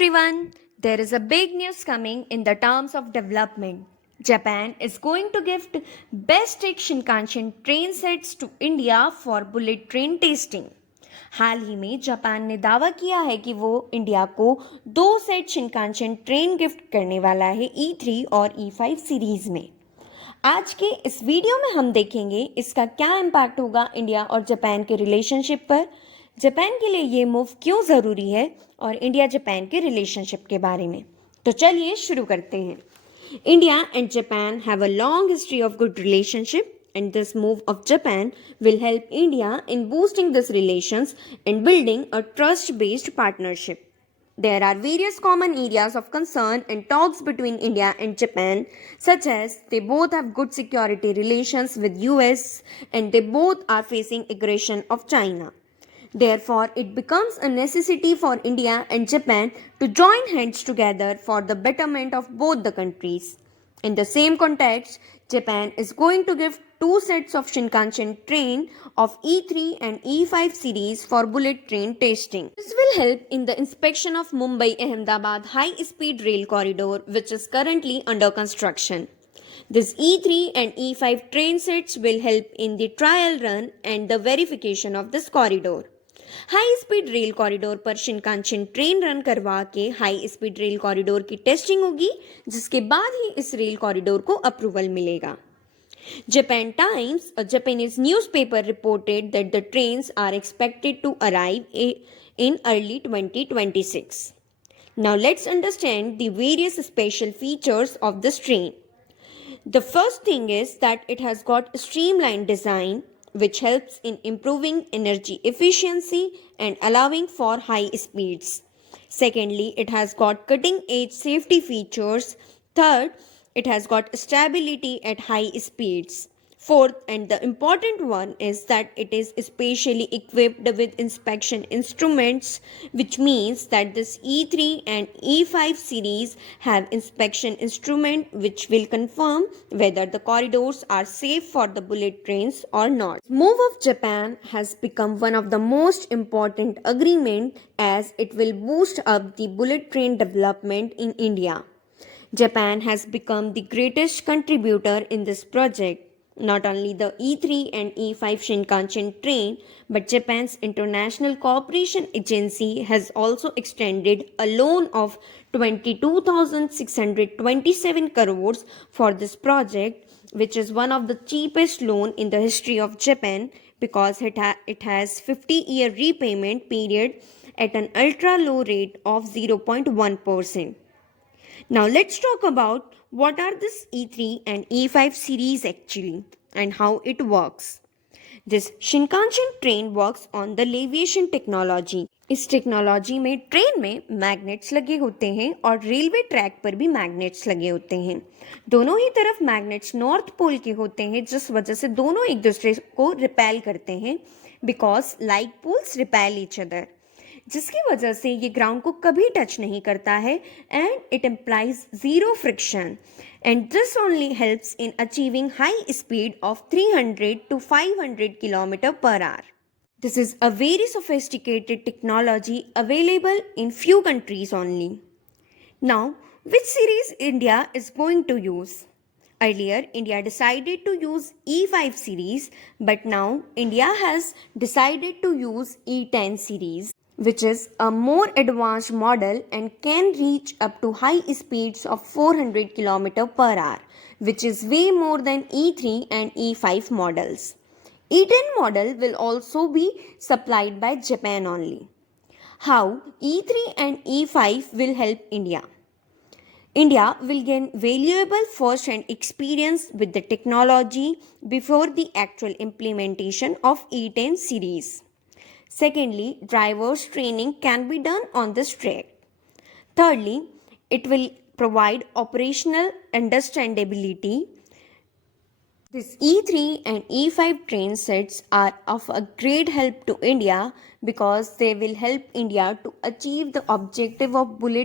everyone, there is a big news coming in the terms of development. Japan is going to gift best Shinkansen train sets to India for bullet train testing. हाल ही में Japan ने दावा किया है कि वो India को 2 set Shinkansen train gift करने वाला है E3 और E5 सीरीज में। आज के इस वीडियो में हम देखेंगे इसका क्या इम्पैक्ट होगा इंडिया और जापान के रिलेशनशिप पर, जापान के लिए ये मूव क्यों ज़रूरी है और इंडिया जापान के रिलेशनशिप के बारे में। तो चलिए शुरू करते हैं। India and Japan have a long history of good relationship and this move of Japan will help India in boosting these relations and building a trust-based partnership. There are various common areas of concern and talks between India and Japan, such as they both have good security relations with US and they both are facing aggression of China. Therefore, it becomes a necessity for India and Japan to join hands together for the betterment of both the countries. In the same context, Japan is going to give 2 sets of Shinkansen train of E3 and E5 series for bullet train testing. This will help in the inspection of Mumbai-Ahmedabad high-speed rail corridor, which is currently under construction. This E3 and E5 train sets will help in the trial run and the verification of this corridor. High speed rail corridor पर Shinkansen train run करवा के high speed rail corridor की testing होगी, जिसके बाद ही इस rail corridor को approval मिलेगा। Japan Times, a Japanese newspaper, reported that the trains are expected to arrive in early 2026. Now let's understand the various special features of this train. The first thing is that it has got a streamlined design which helps in improving energy efficiency and allowing for high speeds. Secondly, it has got cutting edge safety features. Third, it has got stability at high speeds. Fourth, and the important one, is that it is specially equipped with inspection instruments, which means that this E3 and E5 series have inspection instrument which will confirm whether the corridors are safe for the bullet trains or not. Move of Japan has become one of the most important agreement as it will boost up the bullet train development in India. Japan has become the greatest contributor in this project. Not only the E3 and E5 Shinkansen train, but Japan's International Cooperation Agency has also extended a loan of 22,627 crores for this project, which is one of the cheapest loan in the history of Japan because it has 50-year repayment period at an ultra low rate of 0.1%. Now let's talk about what are this E3 and E5 series actually and how it works. This Shinkansen train works on the Leviation technology. इस technology में train में magnets लगे होते हैं और railway track पर भी magnets लगे होते हैं। दोनों ही तरफ मैग्नेट्स नॉर्थ पोल के होते हैं, जिस वजह से दोनों एक दूसरे को रिपेल करते हैं because like poles repel each other, जिसकी वजह से ये ग्राउंड को कभी टच नहीं करता है and it implies zero friction and this only helps in achieving high speed of 300 to 500 kilometre per hour. This is a very sophisticated technology available in few countries only. Now, which series India is going to use? Earlier, India decided to use E5 series, but now India has decided to use E10 series, which is a more advanced model and can reach up to high speeds of 400 km per hour, which is way more than E3 and E5 models. E10 model will also be supplied by Japan only. How E3 and E5 will help India? India will gain valuable first-hand experience with the technology before the actual implementation of E10 series. Secondly, drivers' training can be done on this track. Thirdly, it will provide operational understandability. These E3 and E5 train sets are of a great help to India because they will help India to achieve the objective of bullet